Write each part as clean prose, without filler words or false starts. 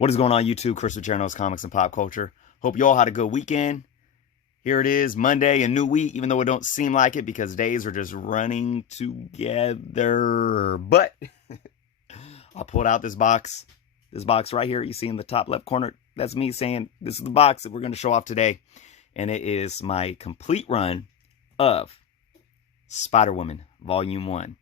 What is going on YouTube? Chris with Jerno's Comics and Pop Culture. Hope you all had a good weekend. Here it is, Monday, a new week, even though it don't seem like it because days are just running together. But I pulled out this box. This box right here, you see in the top left corner, that's me saying this is the box that we're going to show off today. And it is my complete run of Spider-Woman Volume 1.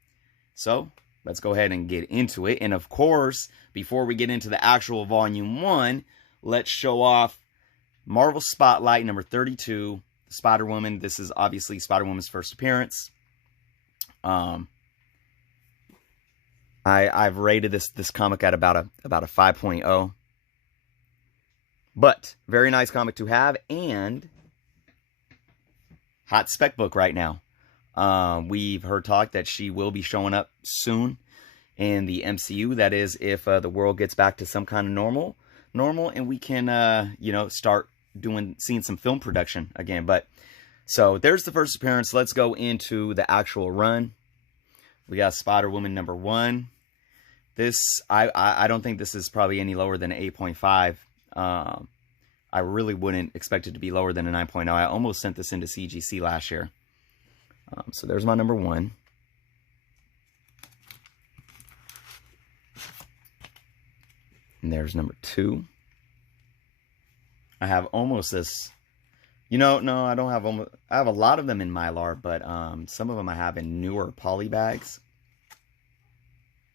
So, let's go ahead and get into it. And of course, before we get into the actual Volume 1, let's show off Marvel Spotlight number 32, Spider-Woman. This is obviously Spider-Woman's first appearance. I've rated this comic at about a 5.0. But very nice comic to have, and hot spec book right now. We've heard talk that she will be showing up soon in the MCU. That is, if the world gets back to some kind of normal, and we can, start seeing some film production again. But so there's the first appearance. Let's go into the actual run. We got Spider-Woman number 1. This, I don't think this is probably any lower than an 8.5. I really wouldn't expect it to be lower than a 9.0. I almost sent this into CGC last year. So there's my number 1. And there's number 2. I have almost this, no, I don't have almost, I have a lot of them in Mylar, but some of them I have in newer poly bags.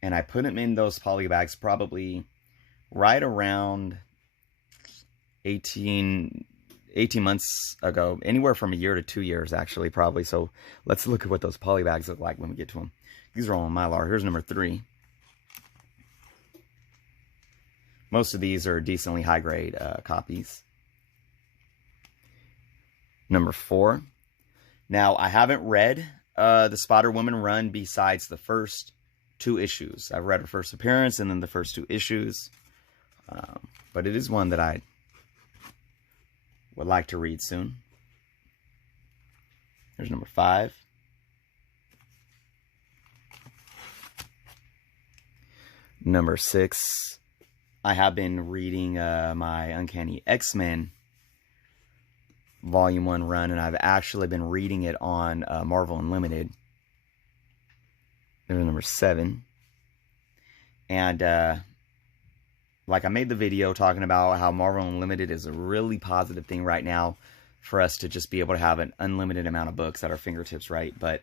And I put them in those poly bags probably right around 18 months ago, anywhere from a year to 2 years, actually, probably. So let's look at what those poly bags look like when we get to them. These are all in Mylar. Here's number 3. Most of these are decently high-grade copies. Number 4. Now, I haven't read the Spider-Woman run besides the first 2 issues. I've read her first appearance and then the first 2 issues. But it is one that I would like to read soon. There's number 5. Number 6. I have been reading my Uncanny X-Men Volume 1 run, and I've actually been reading it on Marvel Unlimited. There's number 7. And like I made the video talking about how Marvel Unlimited is a really positive thing right now for us to just be able to have an unlimited amount of books at our fingertips, right? But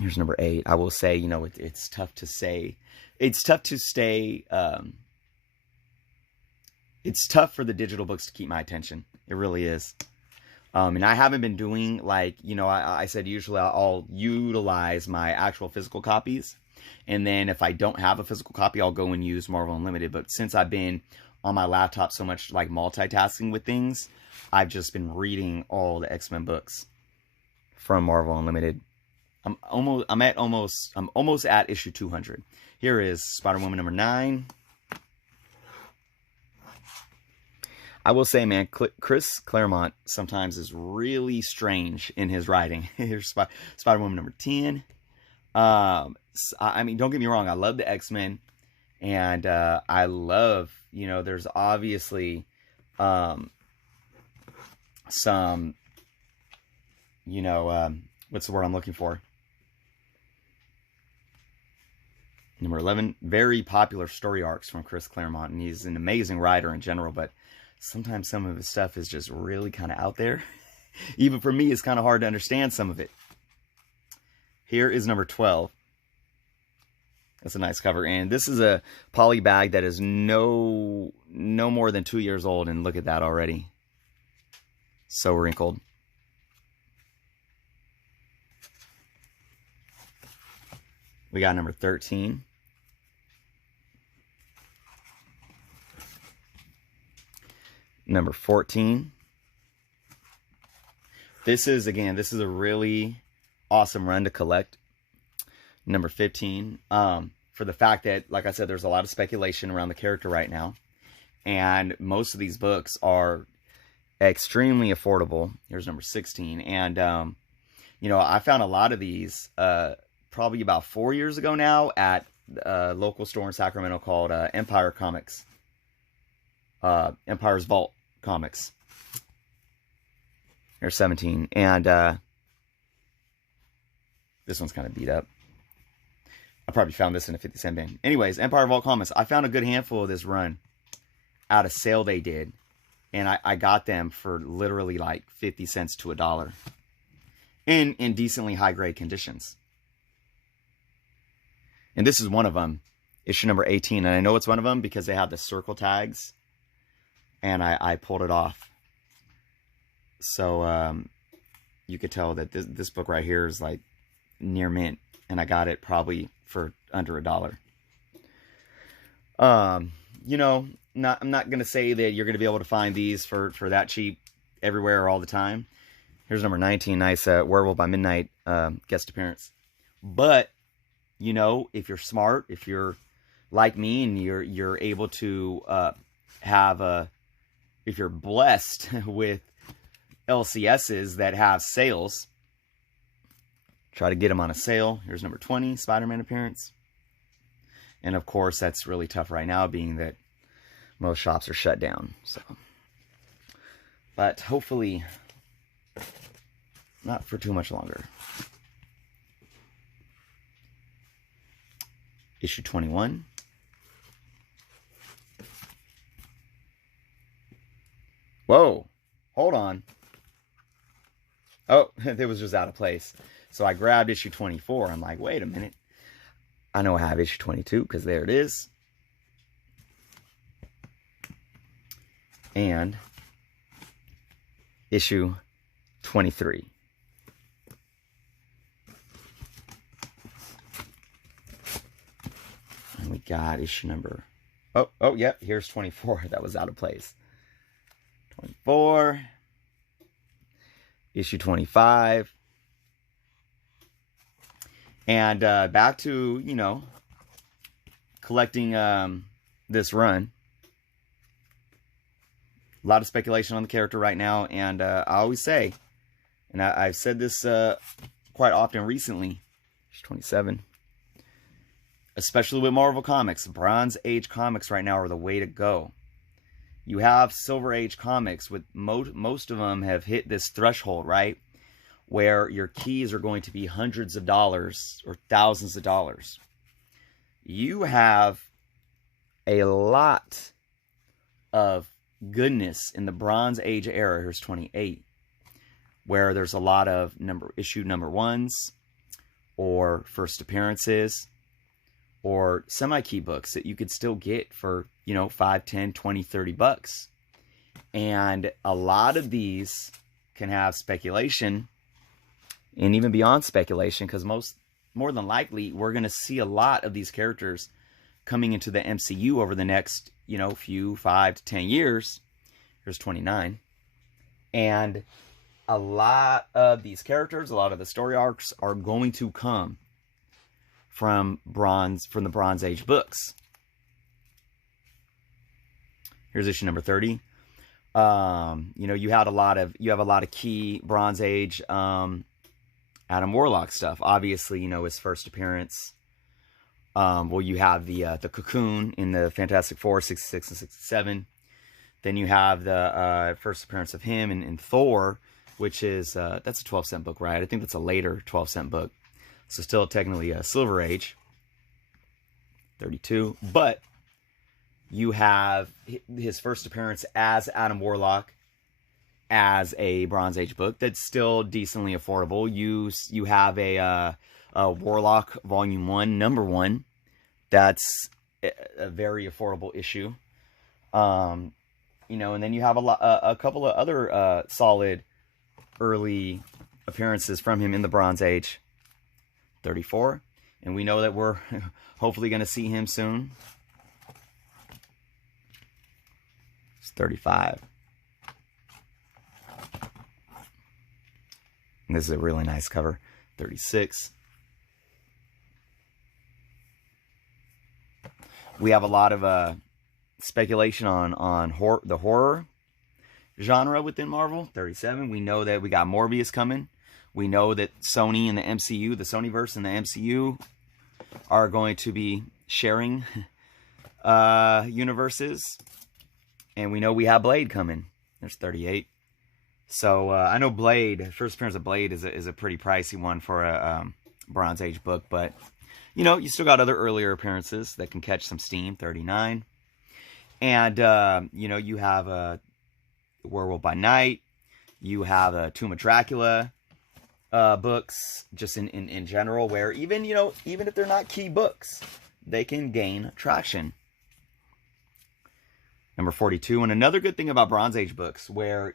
here's number 8. I will say, it's tough to say. It's tough to stay. It's tough for the digital books to keep my attention. It really is. And I haven't been doing, like, I said usually I'll utilize my actual physical copies. And then if I don't have a physical copy, I'll go and use Marvel Unlimited. But since I've been on my laptop so much, like, multitasking with things, I've just been reading all the X-Men books from Marvel Unlimited. I'm almost at issue 200. Here is Spider-Woman number 9. I will say, man, Chris Claremont sometimes is really strange in his writing. Here's Spider-Woman number 10. I mean, don't get me wrong. I love the X-Men. And I love, there's obviously some, what's the word I'm looking for? Number 11, very popular story arcs from Chris Claremont. And he's an amazing writer in general, but sometimes some of his stuff is just really kind of out there. Even for me, it's kind of hard to understand some of it. Here is number 12. That's a nice cover. And this is a poly bag that is no more than 2 years old. And look at that already. So wrinkled. We got number 13. Number 14. This is a really awesome run to collect. Number 15. For the fact that, like I said, there's a lot of speculation around the character right now. And most of these books are extremely affordable. Here's number 16. And, I found a lot of these probably about 4 years ago now at local store in Sacramento called Empire Comics. Empire's Vault Comics. There's 17. And this one's kind of beat up. I probably found this in a 50 cent bin. Anyways, Empire Vault Comics. I found a good handful of this run at a sale they did. And I got them for literally like 50 cents to $1. In decently high-grade conditions. And this is one of them. Issue number 18. And I know it's one of them because they have the circle tags. And I pulled it off. So you could tell that this book right here is like near mint. And I got it probably for under $1. You know, I'm not going to say that you're going to be able to find these for that cheap everywhere or all the time. Here's number 19. Nice Werewolf by Midnight guest appearance. But, you know, if you're smart, if you're like me and you're able to if you're blessed with LCSs that have sales, try to get them on a sale. Here's number 20, Spider-Man appearance. And of course, that's really tough right now, being that most shops are shut down. So, but hopefully, not for too much longer. Issue 21. Whoa, hold on. Oh, it was just out of place. So I grabbed issue 24. I'm like, wait a minute. I know I have issue 22 because there it is. And issue 23. And we got issue number... Oh, yep, here's 24. That was out of place. 24. Issue 25. And back to, you know, collecting this run. A lot of speculation on the character right now. And I always say, and I've said this quite often recently, issue 27. Especially with Marvel Comics. Bronze Age comics right now are the way to go. You have Silver Age comics, with most of them have hit this threshold, right? Where your keys are going to be hundreds of dollars or thousands of dollars. You have a lot of goodness in the Bronze Age era. Here's 28. Where there's a lot of issue number ones or first appearances or semi-key books that you could still get for, you know, 5, 10, 20, 30 bucks. And a lot of these can have speculation and even beyond speculation, because more than likely, we're going to see a lot of these characters coming into the MCU over the next, you know, 5 to 10 years. Here's 29. And a lot of these characters, a lot of the story arcs are going to come from the Bronze Age books. Here's issue number 30. You know, you have a lot of key Bronze Age Adam Warlock stuff. Obviously, you know, his first appearance. Well, you have the Cocoon in the Fantastic Four, 66 and 67. Then you have the first appearance of him in Thor, which is that's a 12-cent book, right? I think that's a later 12-cent book. So still technically a Silver Age. 32. But you have his first appearance as Adam Warlock as a Bronze Age book that's still decently affordable. You have a Warlock Volume 1, number 1. That's a very affordable issue. You know, and then you have a couple of other solid early appearances from him in the Bronze Age. 34. And we know that we're hopefully going to see him soon. It's 35. And this is a really nice cover. 36. We have a lot of speculation on the horror genre within Marvel. 37. We know that we got Morbius coming. We know that Sony and the MCU, the Sonyverse and the MCU, are going to be sharing universes. And we know we have Blade coming. There's 38. So I know Blade, first appearance of Blade is a pretty pricey one for a Bronze Age book. But, you know, you still got other earlier appearances that can catch some steam, 39. And, you know, you have a Werewolf by Night. You have a Tomb of Dracula books, just in general, where even, you know, even if they're not key books, they can gain traction. Number 42. And another good thing about Bronze Age books, why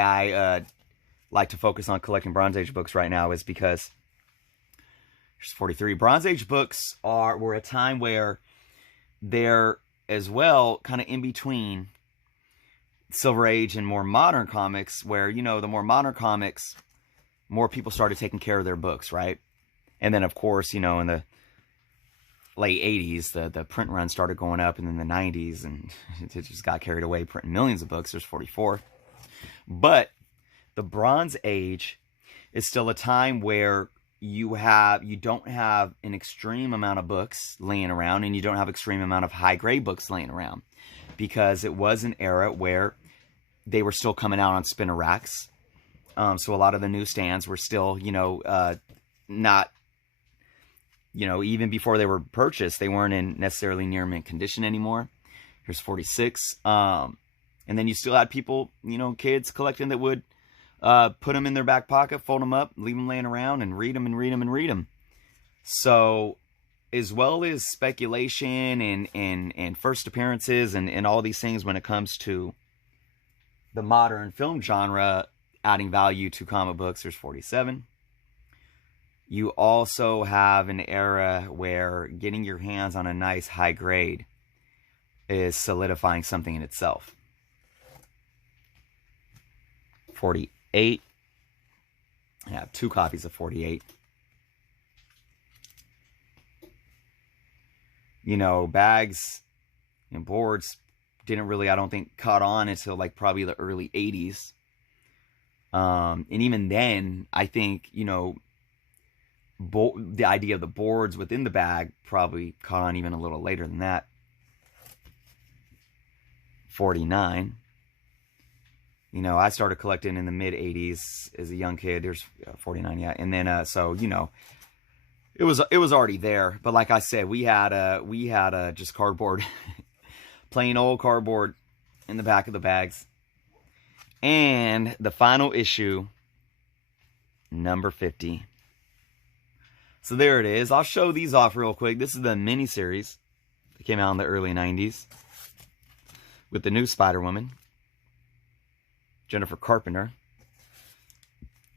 I like to focus on collecting Bronze Age books right now, is because there's 43. Bronze Age books were a time where they're as well kind of in between Silver Age and more modern comics, where, you know, the more modern comics, more people started taking care of their books, right? And then, of course, you know, in the late 80s, the print run started going up, and then the 90s, and it just got carried away printing millions of books. There's 44. But the Bronze Age is still a time where you don't have an extreme amount of books laying around, and you don't have extreme amount of high-grade books laying around, because it was an era where they were still coming out on spinner racks. So a lot of the newsstands were still, you know, not, you know, even before they were purchased, they weren't in necessarily near mint condition anymore. Here's 46. And then you still had people, you know, kids collecting that would put them in their back pocket, fold them up, leave them laying around, and read them and read them and read them. So, as well as speculation and first appearances and all these things when it comes to the modern film genre adding value to comic books, there's 47. You also have an era where getting your hands on a nice high grade is solidifying something in itself. 48. I have 2 copies of 48. You know, bags and boards didn't really, I don't think, caught on until like probably the early 80s. And even then, I think, you know, the idea of the boards within the bag probably caught on even a little later than that. 49. You know, I started collecting in the mid 80s as a young kid. There's 49, yeah. And then, so, you know, it was already there. But like I said, we had just cardboard, plain old cardboard in the back of the bags. And the final issue, number 50. So there it is. I'll show these off real quick. This is the miniseries that came out in the early 90s with the new Spider-Woman, Jennifer Carpenter.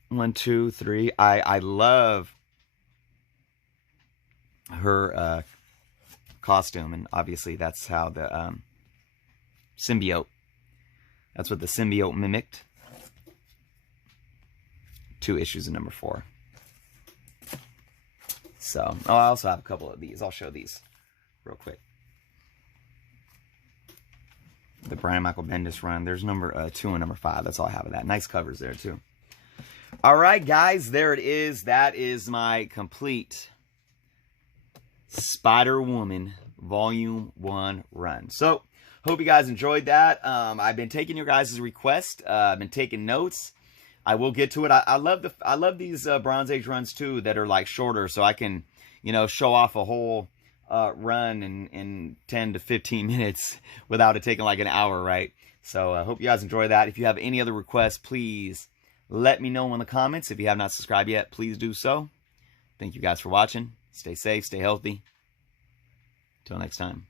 1, 2, 3. I love her costume, and obviously that's how the symbiote. That's what the symbiote mimicked. 2 issues of number 4. So, oh, I also have a couple of these. I'll show these real quick. The Brian Michael Bendis run. There's number 2 and number 5. That's all I have of that. Nice covers there, too. All right, guys. There it is. That is my complete Spider-Woman Volume 1 run. So, hope you guys enjoyed that. I've been taking your guys' request. I've been taking notes. I will get to it. I love these Bronze Age runs too that are like shorter, so I can, you know, show off a whole run in 10 to 15 minutes without it taking like an hour, right? So I hope you guys enjoy that. If you have any other requests, please let me know in the comments. If you have not subscribed yet, please do so. Thank you guys for watching. Stay safe, stay healthy. Until next time.